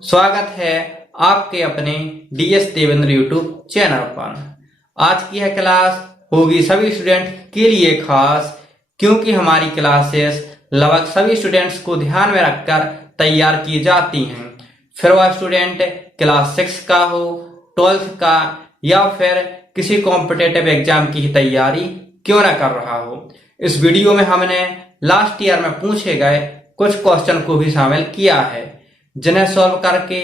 स्वागत है आपके अपने डीएस देवेंद्र यूट्यूब चैनल पर। आज की यह क्लास होगी सभी स्टूडेंट के लिए खास, क्योंकि हमारी क्लासेस लगभग सभी स्टूडेंट्स को ध्यान में रखकर तैयार की जाती हैं। फिर वह स्टूडेंट क्लास 6 का हो, 12th का या फिर किसी कॉम्पिटेटिव एग्जाम की तैयारी क्यों ना कर रहा हो। इस वीडियो में हमने लास्ट ईयर में पूछे गए कुछ क्वेश्चन को भी शामिल किया है, जिन्हें सॉल्व करके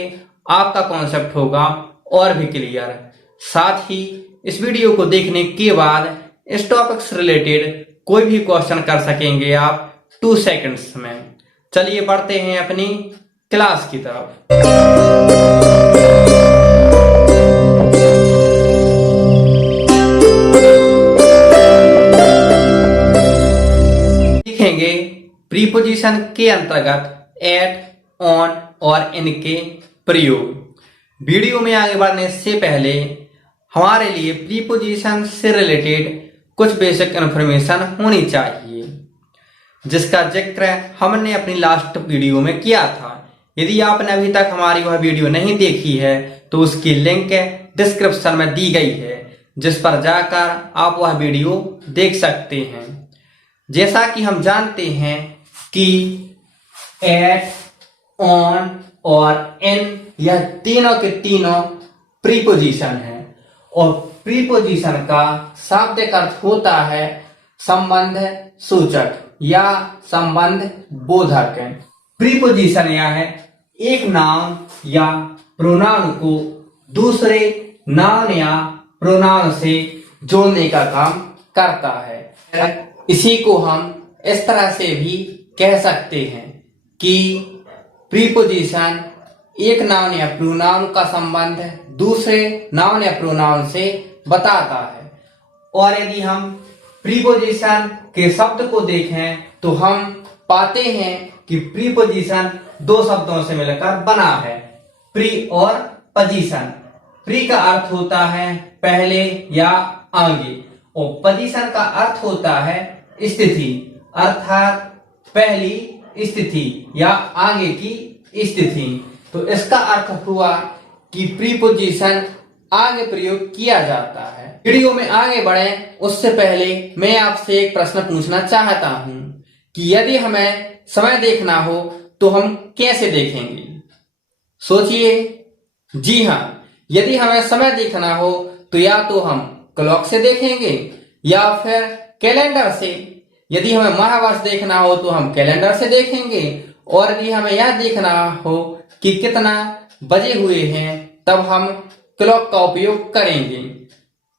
आपका कॉन्सेप्ट होगा और भी क्लियर। साथ ही इस वीडियो को देखने के बाद इस टॉपिक से रिलेटेड कोई भी क्वेश्चन कर सकेंगे आप 2 सेकंड्स में। चलिए बढ़ते हैं अपनी क्लास की तरफ। देखेंगे प्रीपोजिशन के अंतर्गत एट, ऑन और इनके प्रयोग। वीडियो में आगे बढ़ने से पहले हमारे लिए प्रीपोजिशन से रिलेटेड कुछ बेसिक इन्फॉर्मेशन होनी चाहिए, जिसका जिक्र हमने अपनी लास्ट वीडियो में किया था। यदि आपने अभी तक हमारी वह वीडियो नहीं देखी है तो उसकी लिंक डिस्क्रिप्शन में दी गई है, जिस पर जाकर आप वह वीडियो देख सकते हैं। जैसा कि हम जानते हैं कि एट, ऑन और इन यह तीनों के तीनों प्रीपोजिशन है, और प्रीपोजिशन का शाब्दिक अर्थ होता है संबंध सूचक या संबंध बोधक। प्रीपोजिशन यह है एक नाउन या प्रोनाउन को दूसरे नाउन या प्रोनाउन से जोड़ने का काम करता है। इसी को हम इस तरह से भी कह सकते हैं कि प्रीपोजिशन एक नाउन या प्रोनाउन का संबंध दूसरे नाउन या प्रोनाउन से बताता है। और यदि हम प्रीपोजिशन के शब्द को देखें तो हम पाते हैं कि प्रीपोजिशन 2 शब्दों से मिलकर बना है, प्री और पोजीशन। प्री का अर्थ होता है पहले या आगे, और पोजीशन का अर्थ होता है स्थिति, अर्थात पहली स्थिति या आगे की स्थिति। तो इसका अर्थ हुआ कि प्रीपोजिशन आगे प्रयोग किया जाता है। वीडियो में आगे बढ़े उससे पहले मैं आपसे एक प्रश्न पूछना चाहता हूं कि यदि हमें समय देखना हो तो हम कैसे देखेंगे? सोचिए। जी हाँ, यदि हमें समय देखना हो तो या तो हम क्लॉक से देखेंगे या फिर कैलेंडर से। यदि हमें महावर्ष देखना हो तो हम कैलेंडर से देखेंगे, और यदि हमें यह देखना हो कि कितना बजे हुए हैं तब हम क्लॉक का उपयोग करेंगे।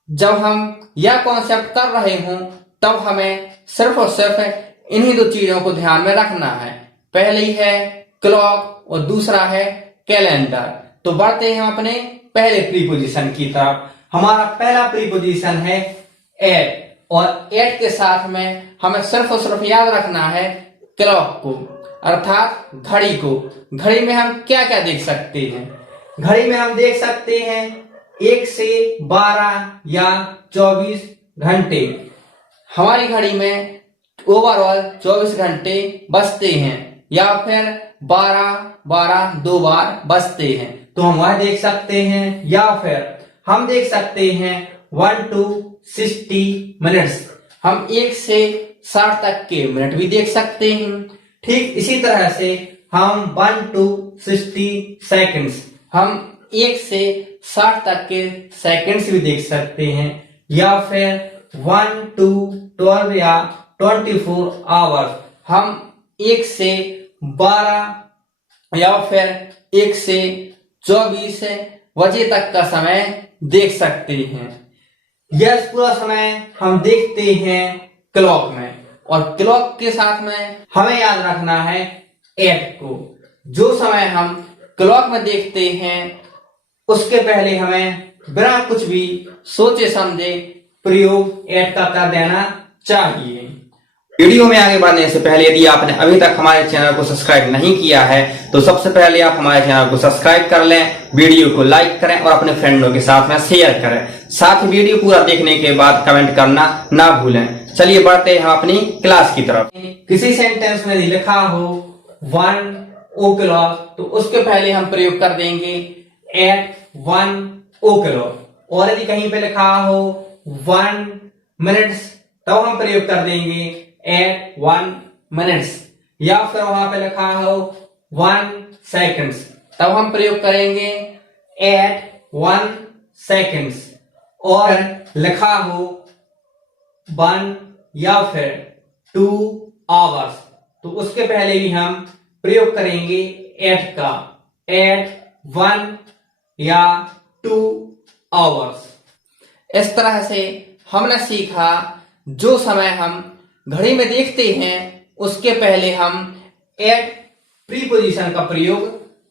जब हम यह कॉन्सेप्ट कर रहे हों तब हमें सिर्फ और सिर्फ इन्हीं 2 चीजों को ध्यान में रखना है। पहली है क्लॉक और दूसरा है कैलेंडर। तो बढ़ते हैं अपने पहले प्रीपोजिशन की तरफ। हमारा पहला प्रीपोजिशन है एट, और एट के साथ में हमें सिर्फ और सिर्फ याद रखना है क्लॉक को, अर्थात घड़ी को। घड़ी में हम क्या क्या देख सकते हैं? घड़ी में हम देख सकते हैं 1 से 12 या 24 घंटे। हमारी घड़ी में ओवरऑल 24 घंटे बजते हैं, या फिर 12 2 बार बजते हैं, तो हम वह देख सकते हैं। या फिर हम देख सकते हैं 1 to 60 मिनट्स, हम 1 से 60 तक के मिनट भी देख सकते हैं। ठीक इसी तरह से हम 1 to 60 सेकंड्स, हम 1 से 60 तक के सेकंड्स भी देख सकते हैं। या फिर 1 to 12 या 24 आवर्स, हम 1 से 12 या फिर 1 से 24 बजे तक का समय देख सकते हैं। यह पूरा समय हम देखते हैं क्लॉक में, और क्लॉक के साथ में हमें याद रखना है एट को। जो समय हम क्लॉक में देखते हैं उसके पहले हमें बिना कुछ भी सोचे समझे प्रयोग एट का कर देना चाहिए। वीडियो में आगे बढ़ने से पहले यदि आपने अभी तक हमारे चैनल को सब्सक्राइब नहीं किया है तो सबसे पहले आप हमारे चैनल को सब्सक्राइब कर लें, वीडियो को लाइक करें और अपने फ्रेंडों के साथ में शेयर करें। साथ ही वीडियो पूरा देखने के बाद कमेंट करना ना भूलें। चलिए बढ़ते हैं अपनी क्लास की तरफ। किसी सेंटेंस में लिखा हो 1 o'clock, तो उसके पहले हम प्रयोग कर देंगे at 1 o'clock। और यदि कहीं पे लिखा हो 1 minutes, तब हम प्रयोग कर देंगे at 1 minutes। या फिर वहां पे लिखा हो 1 seconds, तब हम प्रयोग करेंगे at 1 seconds। और लिखा हो 1 या फिर 2 hours, तो उसके पहले भी हम प्रयोग करेंगे एट का, एट 1 या 2 hours। इस तरह से हमने सीखा जो समय हम घड़ी में देखते हैं उसके पहले हम एट प्रीपोजिशन का प्रयोग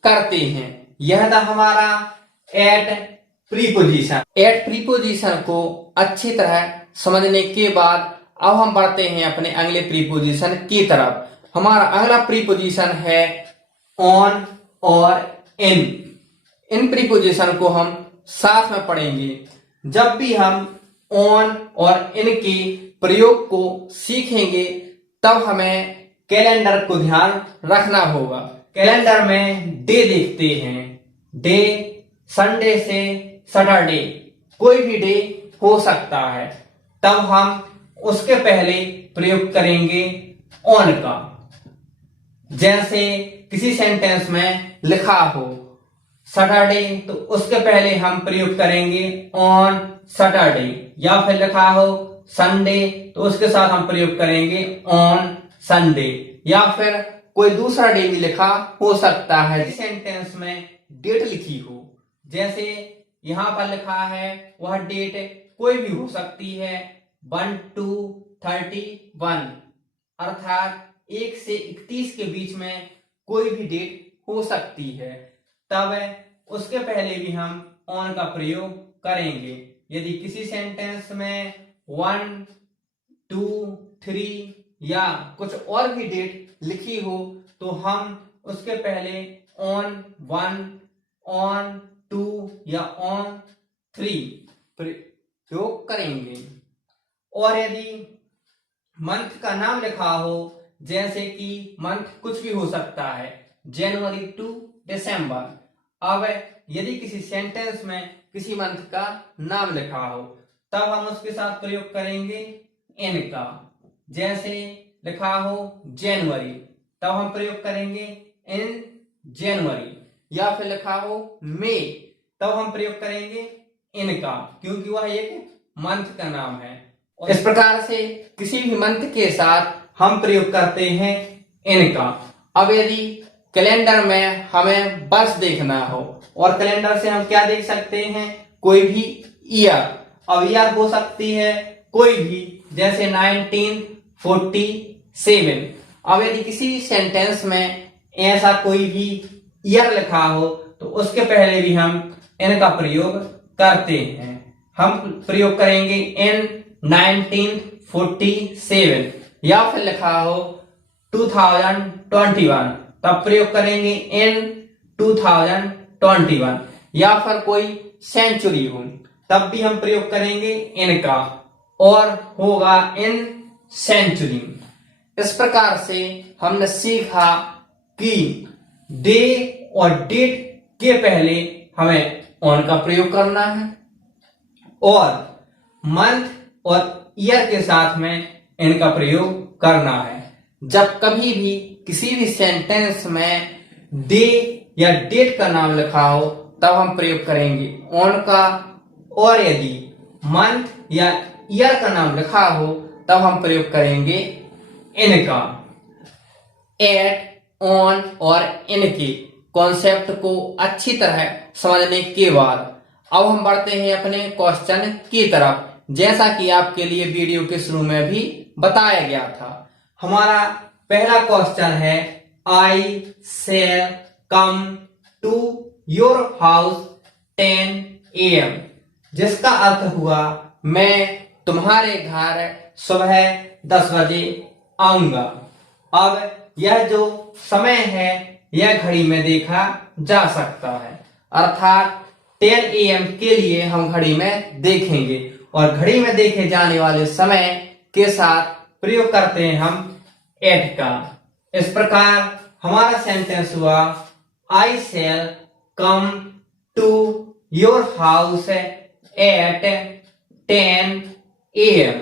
करते हैं। यह था हमारा एट प्रीपोजिशन। एट प्रीपोजिशन को अच्छी तरह समझने के बाद अब हम बढ़ते हैं अपने अगले प्रीपोजिशन की तरफ। हमारा अगला प्रीपोजिशन है ऑन और इन। इन प्रीपोजिशन को हम साथ में पढ़ेंगे। जब भी हम ऑन और इन के प्रयोग को सीखेंगे तब हमें कैलेंडर को ध्यान रखना होगा। कैलेंडर में डे देखते हैं, डे संडे से सैटरडे, कोई भी डे हो सकता है, तब हम उसके पहले प्रयोग करेंगे ऑन का। जैसे किसी सेंटेंस में लिखा हो सैटरडे, तो उसके पहले हम प्रयोग करेंगे ऑन सैटरडे। या फिर लिखा हो संडे, तो उसके साथ हम प्रयोग करेंगे ऑन संडे। या फिर कोई दूसरा डे भी लिखा हो सकता है। सेंटेंस में डेट लिखी हो, जैसे यहां पर लिखा है वह डेट कोई भी हो सकती है 1-2-31, अर्थात 1 से 31 के बीच में कोई भी डेट हो सकती है, तब उसके पहले भी हम ऑन का प्रयोग करेंगे। यदि किसी सेंटेंस में 1, 2, 3 या कुछ और भी डेट लिखी हो तो हम उसके पहले ऑन 1, ऑन 2 या ऑन 3 प्रयोग करेंगे। और यदि मंथ का नाम लिखा हो, जैसे कि मंथ कुछ भी हो सकता है, जनवरी टू दिसंबर। अब यदि किसी सेंटेंस में किसी मंथ का नाम लिखा हो तब हम उसके साथ प्रयोग करेंगे इन का। जैसे लिखा हो जनवरी, तब हम प्रयोग करेंगे इन जनवरी। या फिर लिखा हो मई, तब हम प्रयोग करेंगे इन का, क्योंकि वह एक मंथ का नाम है। और इस प्रकार से किसी भी मंथ के साथ हम प्रयोग करते हैं इन का। अब यदि कैलेंडर में हमें बस देखना हो, और कैलेंडर से हम क्या देख सकते हैं, कोई भी ईयर। अब ईयर हो सकती है कोई भी, जैसे 1947। अब यदि किसी सेंटेंस में ऐसा कोई भी ईयर लिखा हो तो उसके पहले भी हम इन का प्रयोग करते हैं। हम प्रयोग करेंगे इन 1947। या फिर लिखा हो 2021, तब प्रयोग करेंगे इन 2021। या फिर कोई सेंचुरी हो तब भी हम प्रयोग करेंगे इन का, और होगा इन सेंचुरी। इस प्रकार से हमने सीखा कि डे और डेट के पहले हमें ऑन का प्रयोग करना है, और मंथ और ईयर के साथ में इनका प्रयोग करना है। जब कभी भी किसी भी सेंटेंस में डे या डेट का नाम लिखा हो तब हम प्रयोग करेंगे ऑन का, और यदि मंथ या ईयर का नाम लिखा हो तब हम प्रयोग करेंगे इन का। एट, ऑन और इन के कॉन्सेप्ट को अच्छी तरह समझने के बाद अब हम बढ़ते हैं अपने क्वेश्चन की तरफ। जैसा कि आपके लिए वीडियो के शुरू में भी बताया गया था, हमारा पहला क्वेश्चन है I shall come to your house 10 AM, जिसका अर्थ हुआ मैं तुम्हारे घर सुबह 10 बजे आऊंगा। अब यह जो समय है यह घड़ी में देखा जा सकता है, अर्थात 10 AM के लिए हम घड़ी में देखेंगे, और घड़ी में देखे जाने वाले समय के साथ प्रयोग करते हैं हम एट का। इस प्रकार हमारा सेंटेंस हुआ I shall come to your house at 10 AM।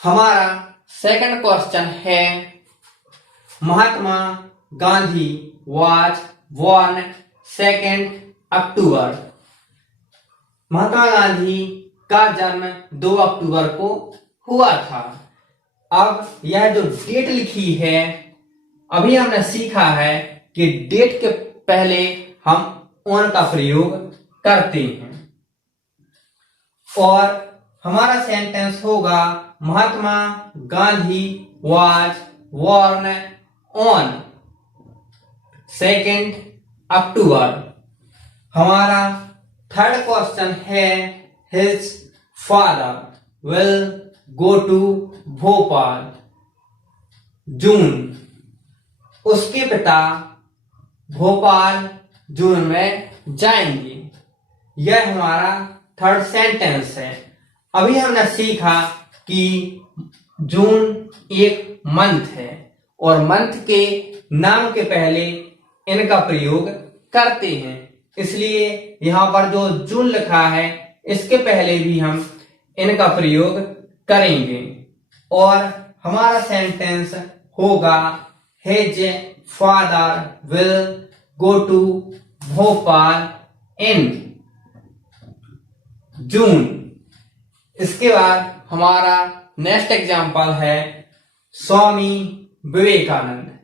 हमारा सेकंड क्वेश्चन है Mahatma Gandhi was born 2 October. Mahatma Gandhi का जन्म 2 अक्टूबर को हुआ था। अब यह जो डेट लिखी है, अभी हमने सीखा है कि डेट के पहले हम ऑन का प्रयोग करते हैं और हमारा सेंटेंस होगा Mahatma Gandhi was born on 2 October. हमारा थर्ड क्वेश्चन है his father will go to Bhopal June. उसके पिता भोपाल जून में जाएंगे। यह हमारा थर्ड सेंटेंस है। अभी हमने सीखा कि जून एक मंथ है और मंथ के नाम के पहले इनका प्रयोग करते हैं, इसलिए यहां पर जो जून लिखा है इसके पहले भी हम इनका प्रयोग करेंगे और हमारा सेंटेंस होगा his father will go to Bhopal in June. इसके बाद हमारा नेक्स्ट एग्जाम्पल है स्वामी विवेकानंद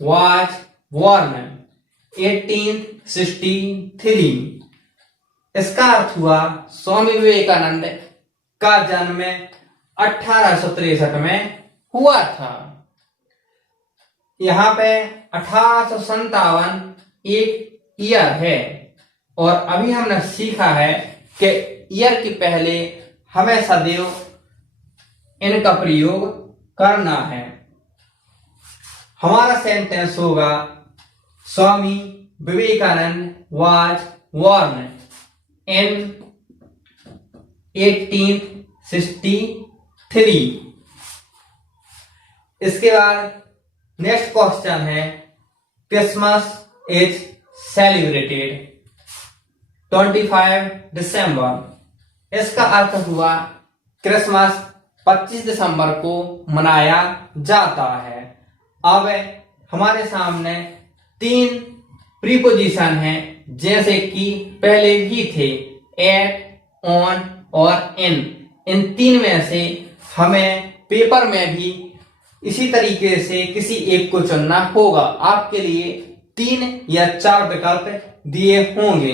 वाज बोर्न 1863। इसका अर्थ हुआ स्वामी विवेकानंद का जन्म 1863 में हुआ था। यहाँ पे 1857 एक ईयर है और अभी हमने सीखा है कि ईयर के पहले हमें सदैव इनका प्रयोग करना है। हमारा सेंटेंस होगा Swami Vivekananda was born in 1863। इसके बाद नेक्स्ट क्वेश्चन है क्रिसमस इज सेलिब्रेटेड 25 दिसंबर। इसका अर्थ हुआ क्रिसमस 25 दिसंबर को मनाया जाता है। अब हमारे सामने 3 प्रीपोजिशन हैं, जैसे कि पहले भी थे एट, ऑन और इन। इन 3 में से हमें पेपर में भी इसी तरीके से किसी एक को चुनना होगा। आपके लिए 3 या 4 विकल्प दिए होंगे।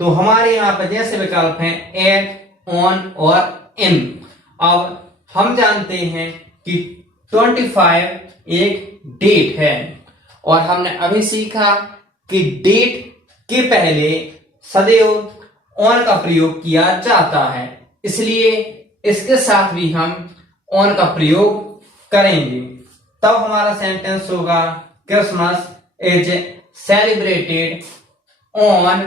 तो हमारे यहाँ पर जैसे विकल्प हैं एट, ऑन और इन। अब हम जानते हैं कि 25 एक डेट है और हमने अभी सीखा कि डेट के पहले सदैव ऑन का प्रयोग किया जाता है, इसलिए इसके साथ भी हम ऑन का प्रयोग करेंगे। तब हमारा सेंटेंस होगा क्रिसमस इज सेलिब्रेटेड ऑन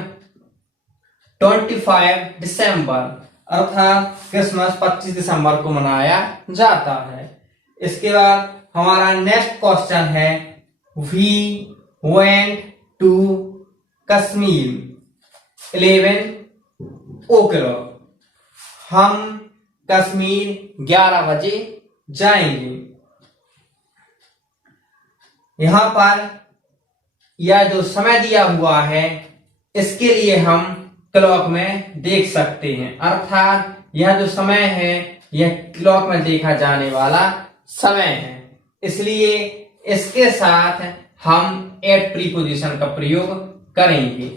25 दिसंबर, अर्थात क्रिसमस 25 दिसंबर को मनाया जाता है। इसके बाद हमारा नेक्स्ट क्वेश्चन है we went to Kashmir 11 o'clock। हम कश्मीर 11 बजे जाएंगे। यहां पर यह जो समय दिया हुआ है इसके लिए हम क्लॉक में देख सकते हैं, अर्थात यह जो समय है यह क्लॉक में देखा जाने वाला समय है, इसलिए इसके साथ हम एट प्रीपोजिशन का प्रयोग करेंगे,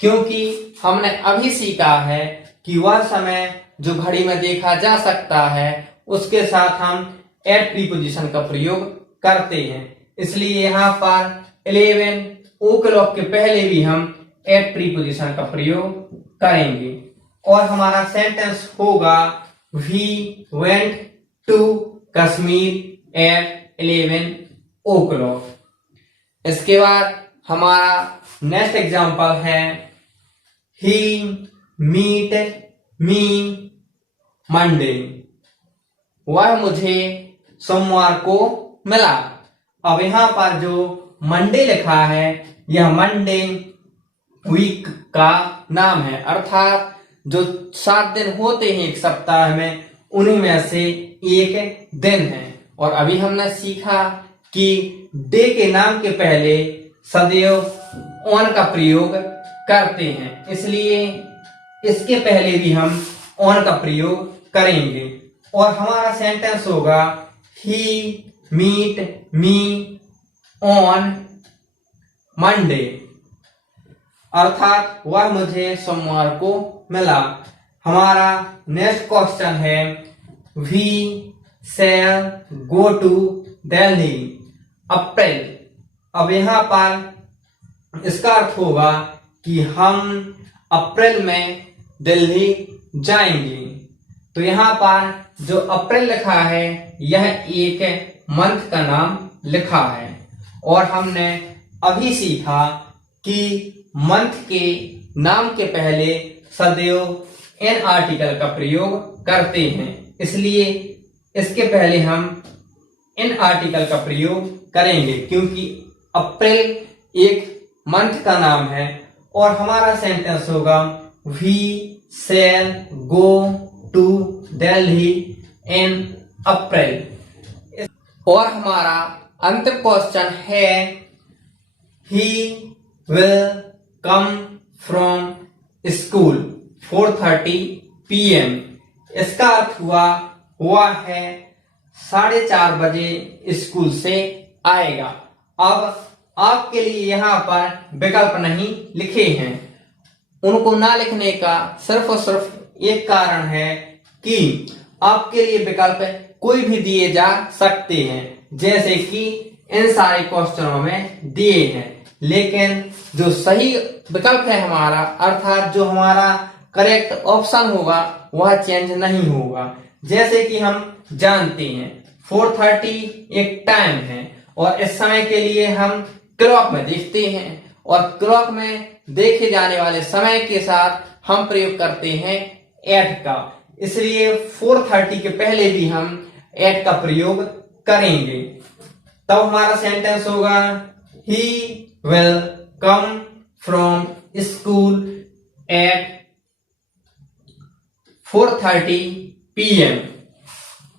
क्योंकि हमने अभी सीखा है कि वह समय जो घड़ी में देखा जा सकता है उसके साथ हम एट प्रीपोजिशन का प्रयोग करते हैं। इसलिए यहाँ पर 11 o'clock के पहले भी हम एट प्रीपोजिशन का प्रयोग करेंगे और हमारा सेंटेंस होगा we went to Kashmir at 11 o'clock। इसके बाद हमारा नेक्स्ट एग्जाम्पल है ही मीट मी मंडे। वह मुझे सोमवार को मिला, अब यहाँ पर जो मंडे लिखा है यह मंडे वीक का नाम है, अर्थात जो 7 दिन होते हैं एक सप्ताह में उन्हीं में से एक दिन है। और अभी हमने सीखा कि डे के नाम के पहले सदैव ऑन का प्रयोग करते हैं, इसलिए इसके पहले भी हम ऑन का प्रयोग करेंगे। और हमारा सेंटेंस होगा he meet me on Monday, अर्थात वह मुझे सोमवार को मिला। हमारा नेक्स्ट क्वेश्चन है we shall go to Delhi April. अब यहाँ पर इसका अर्थ होगा कि हम अप्रैल में दिल्ली जाएंगे। तो यहाँ पर जो अप्रैल लिखा है यह एक मंथ का नाम लिखा है। और हमने अभी सीखा कि मंथ के नाम के पहले सदैव एन आर्टिकल का प्रयोग करते हैं, इसलिए इसके पहले हम एन आर्टिकल का प्रयोग करेंगे क्योंकि अप्रैल एक मंथ का नाम है। और हमारा सेंटेंस होगा we shall go to Delhi in April. और हमारा अंतिम क्वेश्चन है he will come from school 4:30 PM। इसका अर्थ हुआ है 4:30 बजे स्कूल से आएगा। अब आपके लिए यहाँ पर विकल्प नहीं लिखे हैं, उनको ना लिखने का सिर्फ और सिर्फ एक कारण है कि आपके लिए विकल्प कोई भी दिए जा सकते हैं, जैसे कि इन सारे क्वेश्चनों में दिए हैं। लेकिन जो सही विकल्प है हमारा, अर्थात जो हमारा करेक्ट ऑप्शन होगा वह चेंज नहीं होगा। जैसे कि हम जानते हैं 4:30 एक टाइम है और इस समय के लिए हम क्लॉक में देखते हैं और क्लॉक में देखे जाने वाले समय के साथ हम प्रयोग करते हैं 8 का, इसलिए 4:30 के पहले भी हम 8 का प्रयोग करेंगे। तब हमारा सेंटेंस होगा ही will come from school eight 4:30 PM।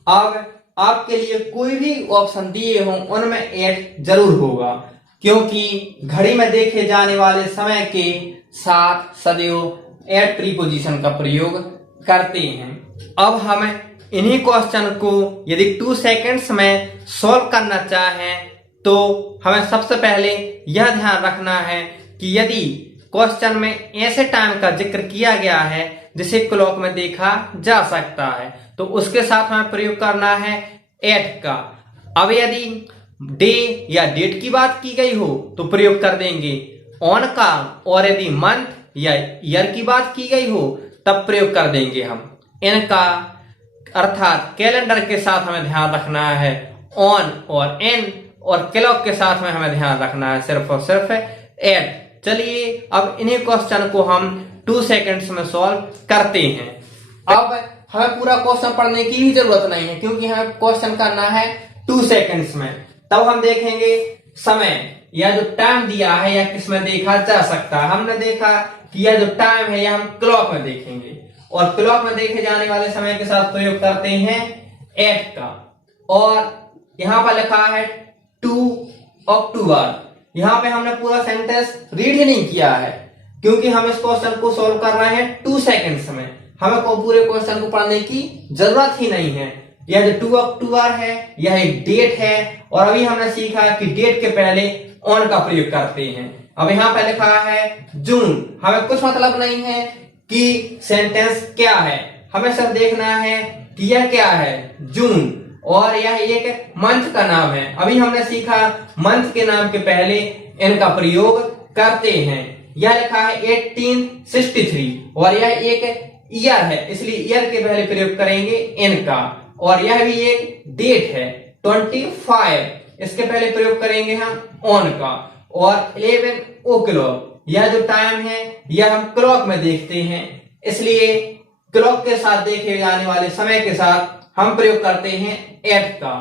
अब आपके लिए कोई भी ऑप्शन दिए हों उनमें 8 जरूर होगा, क्योंकि घड़ी में देखे जाने वाले समय के साथ सदैव 8 प्रीपोजिशन का प्रयोग करते हैं। अब हम इन्हीं क्वेश्चन को यदि 2 सेकेंड्स में सॉल्व करना चाहें तो हमें सबसे पहले यह ध्यान रखना है कि यदि क्वेश्चन में ऐसे टाइम का जिक्र किया गया है जिसे क्लॉक में देखा जा सकता है तो उसके साथ हमें प्रयोग करना है 8 का। अब यदि डे या डेट की बात की गई हो तो प्रयोग कर देंगे ऑन का, और यदि मंथ या ईयर की बात की गई हो तब प्रयोग कर देंगे हम इन का, अर्थात कैलेंडर के साथ हमें ध्यान रखना है ऑन और इन, और क्लॉक के साथ में हमें ध्यान रखना है सिर्फ और सिर्फ 8। चलिए अब इन्हीं क्वेश्चन को हम 2 सेकेंड्स में सॉल्व करते हैं। अब हमें पूरा क्वेश्चन पढ़ने की भी जरूरत नहीं है क्योंकि हमें क्वेश्चन करना है 2 सेकेंड्स में। तब हम देखेंगे समय या जो टाइम दिया है या किस में देखा जा सकता है। हमने देखा कि यह जो टाइम है यह हम क्लॉक में देखेंगे और क्लॉक में देखे जाने वाले समय के साथ प्रयोग करते हैं 8 का। और यहाँ पर लिखा है 2 अक्टूबर। यहाँ पे हमने पूरा सेंटेंस रीड ही नहीं किया है क्योंकि हम इस क्वेश्चन को सॉल्व कर रहे हैं 2 सेकेंड्स में। हमें को पूरे क्वेश्चन को पढ़ने की जरूरत ही नहीं है। यह जो 2 अक्टूबर है यह एक डेट है और अभी हमने सीखा कि डेट के पहले ऑन का प्रयोग करते हैं। अब यहाँ पे लिखा है जून, हमें कुछ मतलब नहीं है कि सेंटेंस क्या है, हमें सब देखना है कि यह क्या है जून, और यह एक मंथ का नाम है। अभी हमने सीखा मंथ के नाम के पहले इनका प्रयोग करते हैं। यह लिखा है 1863 और यह एक ईयर है, इसलिए ईयर के पहले प्रयोग करेंगे इनका। और यह भी एक डेट है 25, इसके पहले प्रयोग करेंगे हम ऑन का। और 11 o'clock, यह जो टाइम है यह हम क्लॉक में देखते हैं, इसलिए क्लॉक के साथ देखे जाने वाले समय के साथ हम प्रयोग करते हैं 8 का।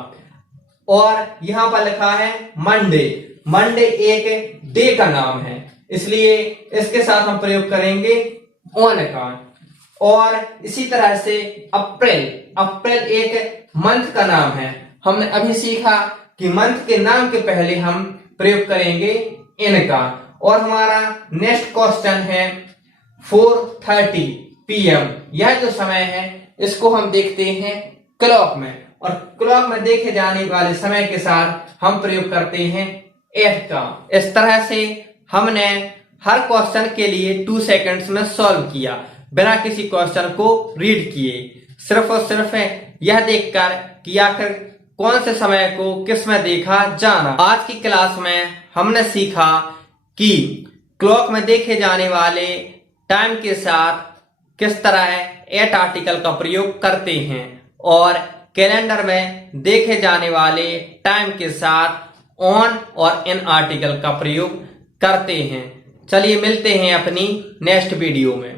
और यहाँ पर लिखा है मंडे। मंडे एक डे का नाम है, इसलिए इसके साथ हम प्रयोग करेंगे ऑन का। और इसी तरह से अप्रैल, अप्रैल एक मंथ का नाम है। हमने अभी सीखा कि मंथ के नाम के पहले हम प्रयोग करेंगे इन का। और हमारा नेक्स्ट क्वेश्चन है 4:30 PM। यह जो समय है इसको हम देखते हैं क्लॉक में, और क्लॉक में देखे जाने वाले समय के साथ हम प्रयोग करते हैं एट का। इस तरह से हमने हर क्वेश्चन के लिए 2 सेकंड्स में सॉल्व किया, बिना किसी क्वेश्चन को रीड किए, सिर्फ और सिर्फ यह देखकर कि आखिर कौन से समय को किस में देखा जाना। आज की क्लास में हमने सीखा कि क्लॉक में देखे जाने वाले टाइम के साथ किस तरह एट आर्टिकल का प्रयोग करते हैं, और कैलेंडर में देखे जाने वाले टाइम के साथ ऑन और इन आर्टिकल का प्रयोग करते हैं। चलिए मिलते हैं अपनी नेक्स्ट वीडियो में।